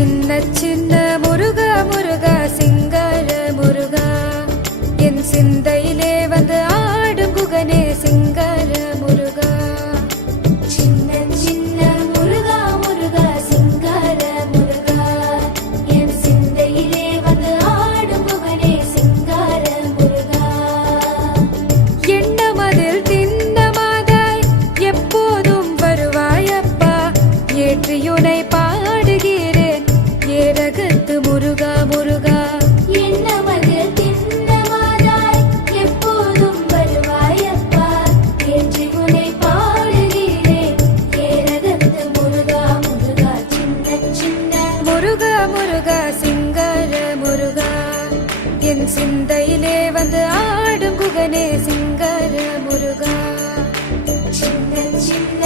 சின்ன சின்ன முருகா முருகா சிங்கார முருகா என் சிந்தையிலே வந்து ஆடும் குகனே சிங்கார முருகா சின்ன சின்ன முருகா முருகா சிங்கார முருகா என் சிந்தையிலே வந்து ஆடும் குகனே சிங்கார முருகா எண்ணமதில் திண்ணமாதாய் எப்போதும் வருவாயப்பா ஏற்றியுனை பாடுகிறேன் ஏரகத்து முருகா முருகா எண்ணமதில் திண்ணமாதாய் எப்போதும் வருவாயப்பா ஏற்றியுனை பாடுகிறேன் ஏரகத்து முருகா முருகா சின்ன சின்ன முருகா முருகா சிங்கார முருகா என் சிந்தையிலே வந்து ஆடும் குகனே சிங்கார முருகா சின்ன சின்ன